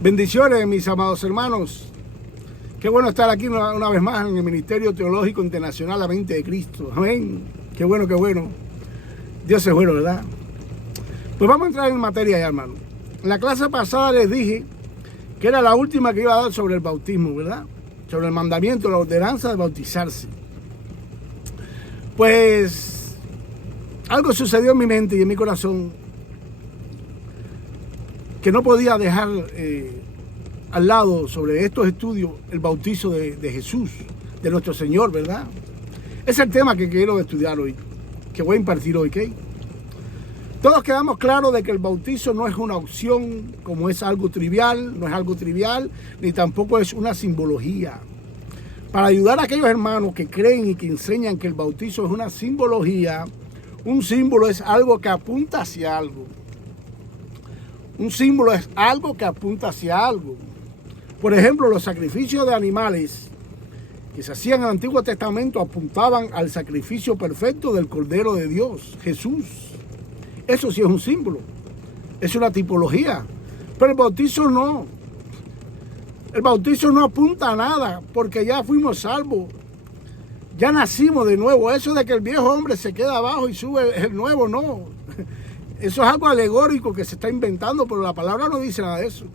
Bendiciones, mis amados hermanos. Qué bueno estar aquí una vez más en el Ministerio Teológico Internacional La Mente de Cristo. Amén. Qué bueno, qué bueno. Dios es bueno, ¿verdad? Pues vamos a entrar en materia ya, hermano. En la clase pasada les dije que era la última que iba a dar sobre el bautismo, ¿verdad? Sobre el mandamiento, la ordenanza de bautizarse. Pues algo sucedió en mi mente y en mi corazón que no podía dejar al lado sobre estos estudios el bautizo de Jesús, de nuestro Señor, ¿verdad? Es el tema que quiero estudiar hoy, que voy a impartir hoy, ¿ok? Todos quedamos claros de que el bautizo no es una opción, como es algo trivial, no es algo trivial, ni tampoco es una simbología. Para ayudar a aquellos hermanos que creen y que enseñan que el bautizo es una simbología, un símbolo es algo que apunta hacia algo. Un símbolo es algo que apunta hacia algo. Por ejemplo, los sacrificios de animales que se hacían en el Antiguo Testamento apuntaban al sacrificio perfecto del Cordero de Dios, Jesús. Eso sí es un símbolo, es una tipología. Pero el bautizo no. El bautizo no apunta a nada, porque ya fuimos salvos. Ya nacimos de nuevo. Eso de que el viejo hombre se queda abajo y sube el nuevo, no. Eso es algo alegórico que se está inventando, pero la palabra no dice nada de eso.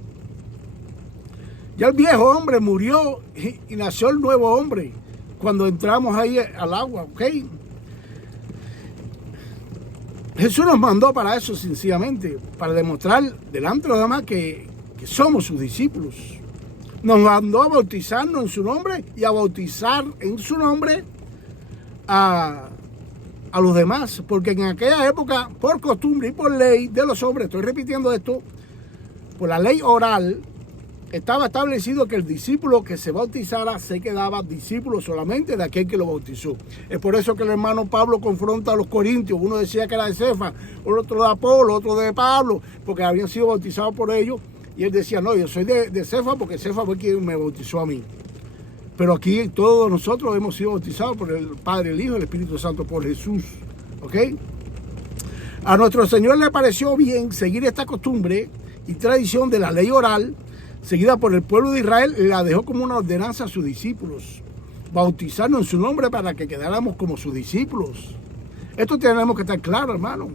Ya el viejo hombre murió y nació el nuevo hombre cuando entramos ahí al agua, ¿ok? Jesús nos mandó para eso, sencillamente, para demostrar delante de los demás que somos sus discípulos. Nos mandó a bautizarnos en su nombre y a bautizar en su nombre a los demás, porque en aquella época, por costumbre y por ley de los hombres, estoy repitiendo esto, por la ley oral, estaba establecido que el discípulo que se bautizara se quedaba discípulo solamente de aquel que lo bautizó. Es por eso que el hermano Pablo confronta a los corintios. Uno decía que era de Cefas, otro de Apolo, otro de Pablo, porque habían sido bautizados por ellos. Y él decía, no, yo soy de Cefas porque Cefas fue quien me bautizó a mí. Pero aquí todos nosotros hemos sido bautizados por el Padre, el Hijo y el Espíritu Santo, por Jesús. ¿Ok? A nuestro Señor le pareció bien seguir esta costumbre y tradición de la ley oral, seguida por el pueblo de Israel, la dejó como una ordenanza a sus discípulos. Bautizarnos en su nombre para que quedáramos como sus discípulos. Esto tenemos que estar claros, hermano.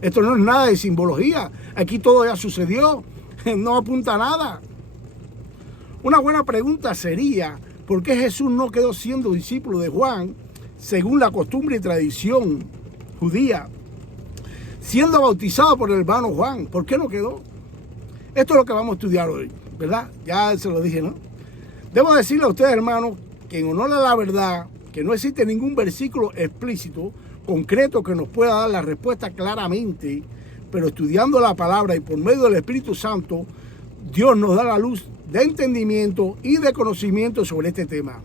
Esto no es nada de simbología. Aquí todo ya sucedió. No apunta a nada. Una buena pregunta sería, ¿por qué Jesús no quedó siendo discípulo de Juan según la costumbre y tradición judía, siendo bautizado por el hermano Juan? ¿Por qué no quedó? Esto es lo que vamos a estudiar hoy, ¿verdad? Ya se lo dije, ¿no? Debo decirle a ustedes, hermanos, que en honor a la verdad, que no existe ningún versículo explícito, concreto, que nos pueda dar la respuesta claramente, pero estudiando la palabra y por medio del Espíritu Santo, Dios nos da la luz de entendimiento y de conocimiento sobre este tema.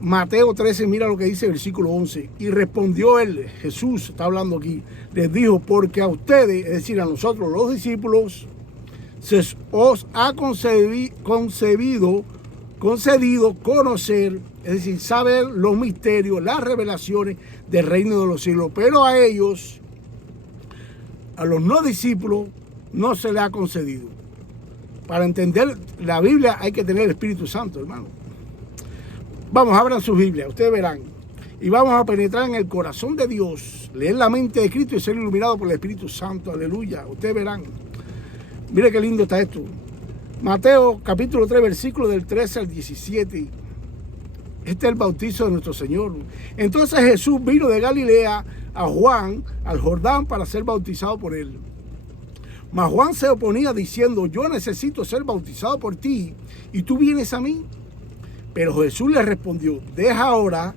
Mateo 13, mira lo que dice el versículo 11. Y respondió él, Jesús está hablando aquí, les dijo, porque a ustedes, es decir, a nosotros los discípulos, se os ha concedido conocer, es decir, saber los misterios, las revelaciones del reino de los cielos. Pero a ellos, a los no discípulos, no se les ha concedido. Para entender la Biblia hay que tener el Espíritu Santo, hermano. Vamos, abran su Biblia, ustedes verán. Y vamos a penetrar en el corazón de Dios, leer la mente de Cristo y ser iluminado por el Espíritu Santo. Aleluya, ustedes verán. Mire qué lindo está esto. Mateo capítulo 3, versículo del 13 al 17. Este es el bautizo de nuestro Señor. Entonces Jesús vino de Galilea a Juan, al Jordán, para ser bautizado por él. Mas Juan se oponía diciendo, yo necesito ser bautizado por ti, y tú vienes a mí. Pero Jesús le respondió, deja ahora,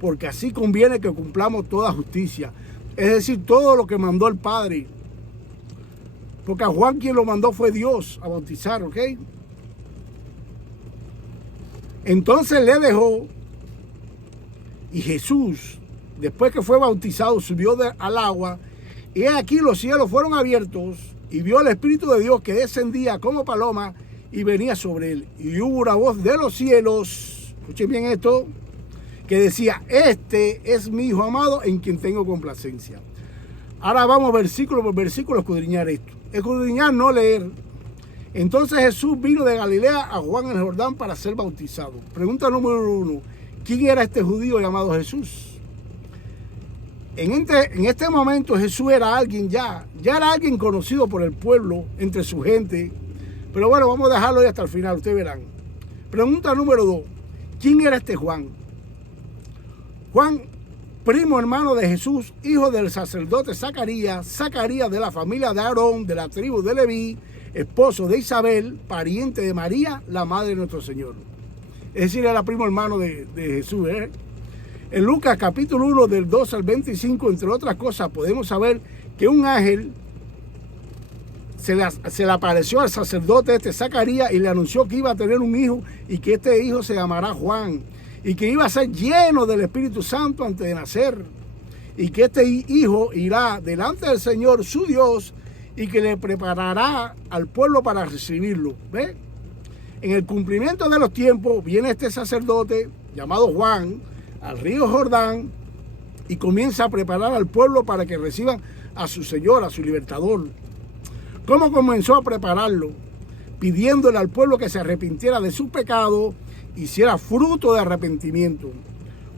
porque así conviene que cumplamos toda justicia. Es decir, todo lo que mandó el Padre. Porque a Juan quien lo mandó fue Dios a bautizar, ¿ok? Entonces le dejó, y Jesús, después que fue bautizado, subió al agua, y aquí los cielos fueron abiertos, y vio al Espíritu de Dios que descendía como paloma y venía sobre él. Y hubo una voz de los cielos, escuchen bien esto, que decía, este es mi Hijo amado en quien tengo complacencia. Ahora vamos versículo por versículo a escudriñar esto. Escudriñar, no leer. Entonces Jesús vino de Galilea a Juan el Jordán para ser bautizado. Pregunta número 1. ¿Quién era este judío llamado Jesús? En este momento Jesús era alguien ya era alguien conocido por el pueblo, entre su gente. Pero bueno, vamos a dejarlo ahí hasta el final, ustedes verán. Pregunta número 2. ¿Quién era este Juan? Juan, primo hermano de Jesús, hijo del sacerdote Zacarías de la familia de Aarón, de la tribu de Leví, esposo de Isabel, pariente de María, la madre de nuestro Señor. Es decir, era primo hermano de Jesús. En Lucas capítulo 1 del 2 al 25, entre otras cosas, podemos saber que un ángel se le apareció al sacerdote Zacarías y le anunció que iba a tener un hijo y que este hijo se llamará Juan y que iba a ser lleno del Espíritu Santo antes de nacer y que este hijo irá delante del Señor su Dios y que le preparará al pueblo para recibirlo. ¿Ve? En el cumplimiento de los tiempos viene este sacerdote llamado Juan al río Jordán y comienza a preparar al pueblo para que reciban a su Señor, a su libertador. ¿Cómo comenzó a prepararlo? Pidiéndole al pueblo que se arrepintiera de su pecado, hiciera fruto de arrepentimiento.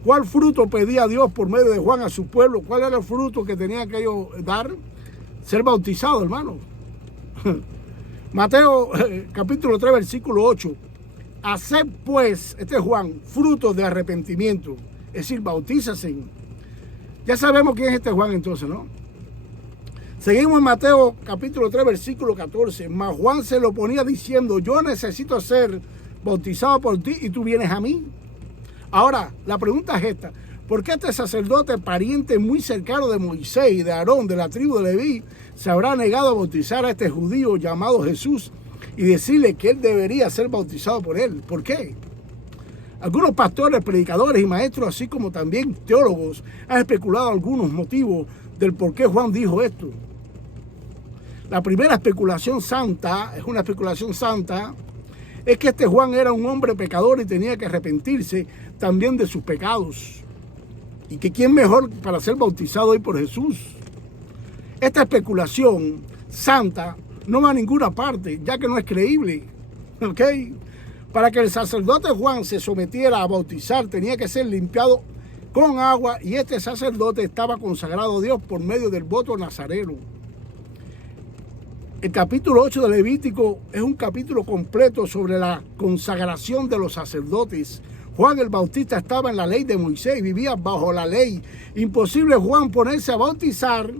¿Cuál fruto pedía Dios por medio de Juan a su pueblo? ¿Cuál era el fruto que tenía que ellos dar? Ser bautizado, hermano. Mateo capítulo 3, versículo 8. Haced pues, este es Juan, frutos de arrepentimiento. Es decir, bautízase. Ya sabemos quién es este Juan entonces, ¿no? Seguimos en Mateo capítulo 3, versículo 14. Mas Juan se lo ponía diciendo, yo necesito ser bautizado por ti y tú vienes a mí. Ahora, la pregunta es esta. ¿Por qué este sacerdote, pariente muy cercano de Moisés y de Aarón, de la tribu de Leví, se habrá negado a bautizar a este judío llamado Jesús y decirle que él debería ser bautizado por él? ¿Por qué? Algunos pastores, predicadores y maestros, así como también teólogos, han especulado algunos motivos del por qué Juan dijo esto. La primera especulación santa, es una especulación santa, es que este Juan era un hombre pecador y tenía que arrepentirse también de sus pecados. Y que quién mejor para ser bautizado hoy por Jesús. Esta especulación santa no va a ninguna parte, ya que no es creíble. ¿Ok? Para que el sacerdote Juan se sometiera a bautizar, tenía que ser limpiado con agua y este sacerdote estaba consagrado a Dios por medio del voto nazareno. El capítulo 8 de Levítico es un capítulo completo sobre la consagración de los sacerdotes. Juan el Bautista estaba en la ley de Moisés y vivía bajo la ley. Imposible Juan ponerse a bautizar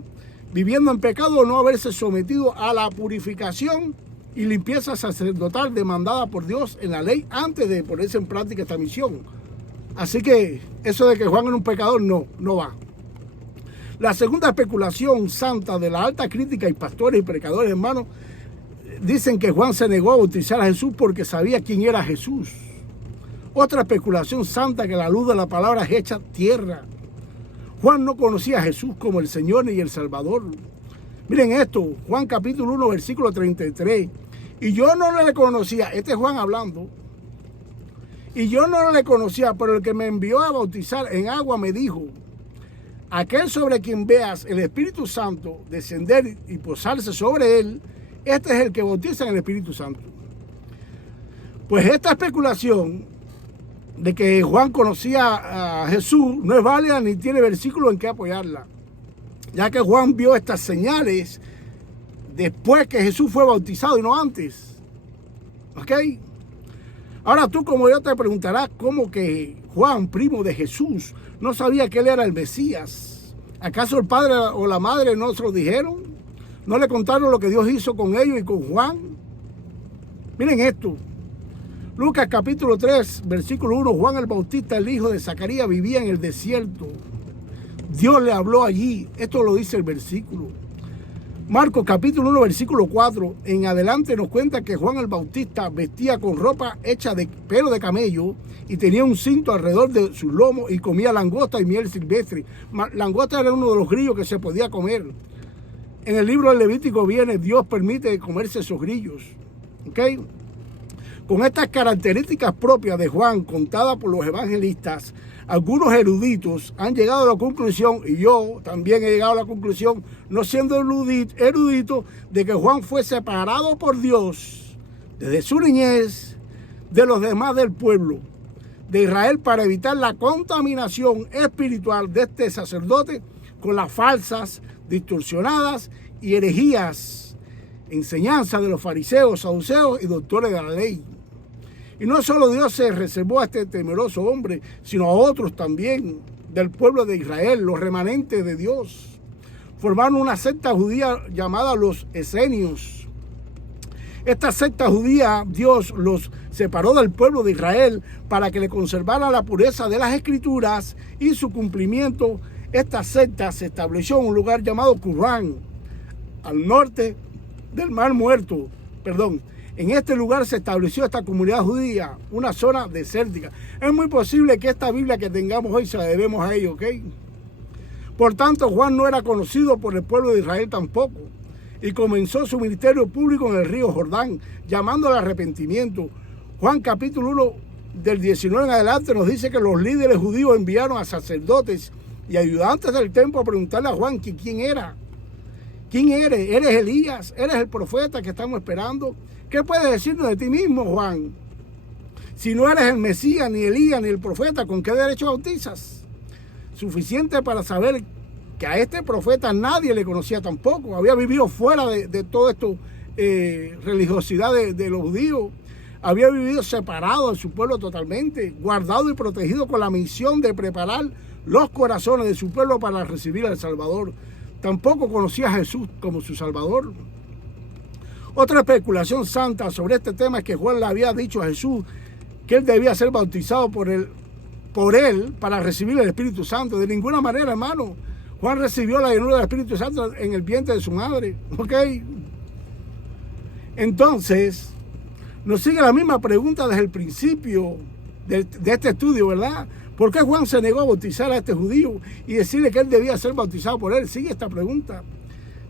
viviendo en pecado o no haberse sometido a la purificación y limpieza sacerdotal demandada por Dios en la ley antes de ponerse en práctica esta misión. Así que eso de que Juan era un pecador no va. La segunda especulación santa de la alta crítica y pastores y predicadores, hermanos, dicen que Juan se negó a bautizar a Jesús porque sabía quién era Jesús. Otra especulación santa que a la luz de la palabra es hecha tierra. Juan no conocía a Jesús como el Señor ni el Salvador. Miren esto, Juan capítulo 1, versículo 33. Y yo no le conocía, este es Juan hablando. Y yo no le conocía, pero el que me envió a bautizar en agua me dijo, aquel sobre quien veas el Espíritu Santo descender y posarse sobre él, este es el que bautiza en el Espíritu Santo. Pues esta especulación de que Juan conocía a Jesús no es válida ni tiene versículo en que apoyarla, ya que Juan vio estas señales después que Jesús fue bautizado y no antes. ¿Ok? Ahora tú como yo te preguntarás cómo que Juan, primo de Jesús, no sabía que él era el Mesías. ¿Acaso el padre o la madre no se lo dijeron? ¿No le contaron lo que Dios hizo con ellos y con Juan? Miren esto. Lucas capítulo 3, versículo 1. Juan el Bautista, el hijo de Zacarías, vivía en el desierto. Dios le habló allí. Esto lo dice el versículo. Marcos capítulo 1, versículo 4. En adelante nos cuenta que Juan el Bautista vestía con ropa hecha de pelo de camello y tenía un cinto alrededor de sus lomos y comía langosta y miel silvestre. Langosta era uno de los grillos que se podía comer. En el libro del Levítico viene, Dios permite comerse esos grillos. ¿Ok? Con estas características propias de Juan, contadas por los evangelistas, algunos eruditos han llegado a la conclusión, y yo también he llegado a la conclusión, no siendo erudito, de que Juan fue separado por Dios desde su niñez, de los demás del pueblo de Israel para evitar la contaminación espiritual de este sacerdote con las falsas, distorsionadas y herejías, enseñanzas de los fariseos, saduceos y doctores de la ley. Y no solo Dios se reservó a este temeroso hombre, sino a otros también del pueblo de Israel, los remanentes de Dios. Formaron una secta judía llamada los esenios. Esta secta judía, Dios los separó del pueblo de Israel para que le conservara la pureza de las escrituras y su cumplimiento. Esta secta se estableció en un lugar llamado Qumran, al norte del Mar Muerto. En este lugar se estableció esta comunidad judía, una zona desértica. Es muy posible que esta Biblia que tengamos hoy se la debemos a ellos, ¿ok? Por tanto, Juan no era conocido por el pueblo de Israel tampoco. Y comenzó su ministerio público en el río Jordán, llamando al arrepentimiento. Juan capítulo 1, del 19 en adelante, nos dice que los líderes judíos enviaron a sacerdotes y ayudantes del templo a preguntarle a Juan que quién era. ¿Quién eres? ¿Eres Elías? ¿Eres el profeta que estamos esperando? ¿Qué puedes decirnos de ti mismo, Juan? Si no eres el Mesías, ni Elías, ni el profeta, ¿con qué derecho bautizas? Suficiente para saber que a este profeta nadie le conocía tampoco. Había vivido fuera de todo esto, religiosidad de los judíos. Había vivido separado de su pueblo totalmente, guardado y protegido con la misión de preparar los corazones de su pueblo para recibir al Salvador. Tampoco conocía a Jesús como su Salvador. Otra especulación santa sobre este tema es que Juan le había dicho a Jesús que él debía ser bautizado por él para recibir el Espíritu Santo. De ninguna manera, hermano. Juan recibió la llenura del Espíritu Santo en el vientre de su madre. ¿Ok? Entonces, nos sigue la misma pregunta desde el principio de este estudio, ¿verdad? ¿Por qué Juan se negó a bautizar a este judío y decirle que él debía ser bautizado por él? Sigue esta pregunta.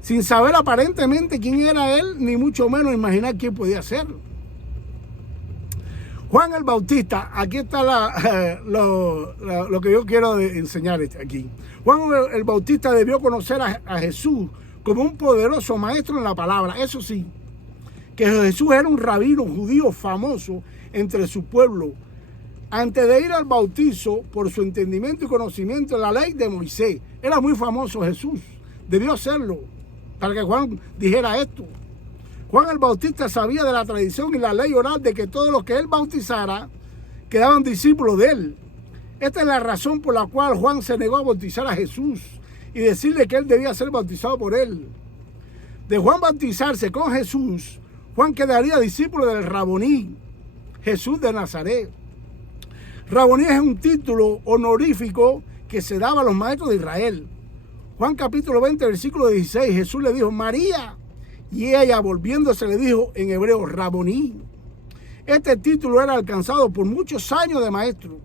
Sin saber aparentemente quién era él, ni mucho menos imaginar quién podía ser. Juan el Bautista, aquí está lo que yo quiero enseñar aquí. Juan el Bautista debió conocer a Jesús como un poderoso maestro en la palabra. Eso sí, que Jesús era un rabino judío famoso entre su pueblo. Antes de ir al bautizo, por su entendimiento y conocimiento de la ley de Moisés, era muy famoso Jesús. Debió serlo para que Juan dijera esto. Juan el Bautista sabía de la tradición y la ley oral de que todos los que él bautizara quedaban discípulos de él. Esta es la razón por la cual Juan se negó a bautizar a Jesús y decirle que él debía ser bautizado por él. De Juan bautizarse con Jesús, Juan quedaría discípulo del Raboní, Jesús de Nazaret. Raboní es un título honorífico que se daba a los maestros de Israel. Juan capítulo 20, versículo 16, Jesús le dijo, María. Y ella, volviéndose, le dijo en hebreo, Raboní. Este título era alcanzado por muchos años de maestro.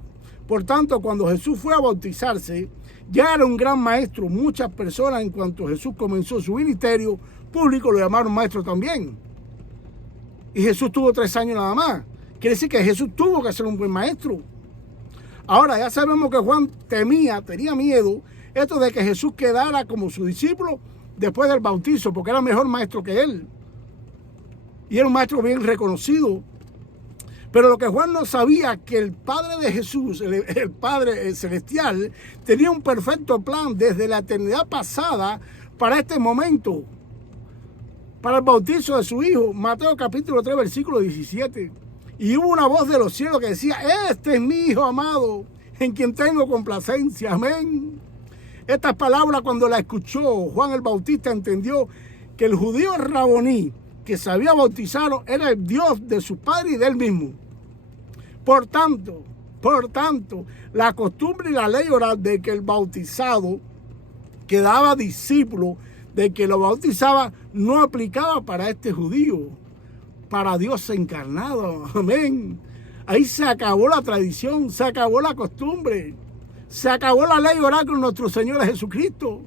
Por tanto, cuando Jesús fue a bautizarse, ya era un gran maestro. Muchas personas, en cuanto Jesús comenzó su ministerio público, lo llamaron maestro también. Y Jesús tuvo 3 años nada más. Quiere decir que Jesús tuvo que ser un buen maestro. Ahora, ya sabemos que Juan tenía miedo esto de que Jesús quedara como su discípulo después del bautizo, porque era mejor maestro que él. Y era un maestro bien reconocido. Pero lo que Juan no sabía, que el Padre de Jesús, el Padre Celestial, tenía un perfecto plan desde la eternidad pasada para este momento, para el bautizo de su Hijo. Mateo capítulo 3, versículo 17. Y hubo una voz de los cielos que decía, este es mi Hijo amado, en quien tengo complacencia. Amén. Estas palabras, cuando las escuchó Juan el Bautista, entendió que el judío Raboní que se había bautizado era el Dios de su padre y de él mismo. Por tanto, la costumbre y la ley oral de que el bautizado quedaba discípulo de que lo bautizaba no aplicaba para este judío, para Dios encarnado. Amén. Ahí se acabó la tradición, se acabó la costumbre. Se acabó la ley oral con nuestro Señor Jesucristo.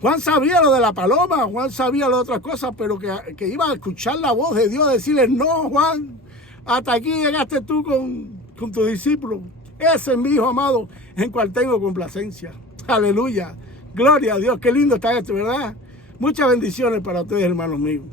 Juan sabía lo de la paloma, Juan sabía lo de otras cosas, pero que iba a escuchar la voz de Dios, decirle, no, Juan, hasta aquí llegaste tú con tu discípulo. Ese es mi Hijo amado, en cual tengo complacencia. Aleluya. Gloria a Dios. Qué lindo está esto, ¿verdad? Muchas bendiciones para ustedes, hermanos míos.